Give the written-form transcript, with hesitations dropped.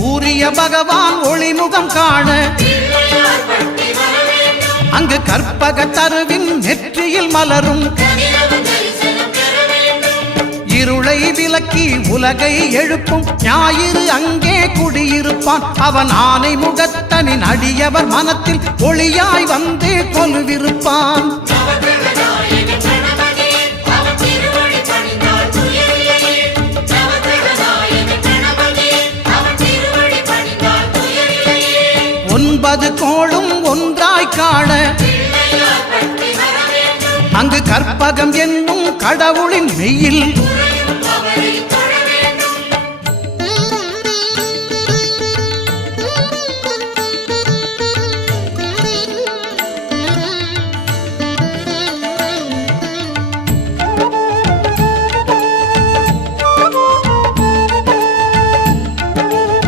சூரிய பகவான் ஒளிமுகம் காண அங்கு கற்பக தருவின் நெற்றியில் மலரும் இருளை விலக்கி உலகை எழுப்பும் ஞாயிறு அங்கே குடியிருப்பான். அவன் ஆனை முகத்தனின் அடியவர் மனத்தில் ஒளியாய் வந்து கொலுவிருப்பான். ஒன்பது கோளும் ஒன்றாய் காண அங்கு கற்பகம் என்னும் கடவுளின் மெய்யில்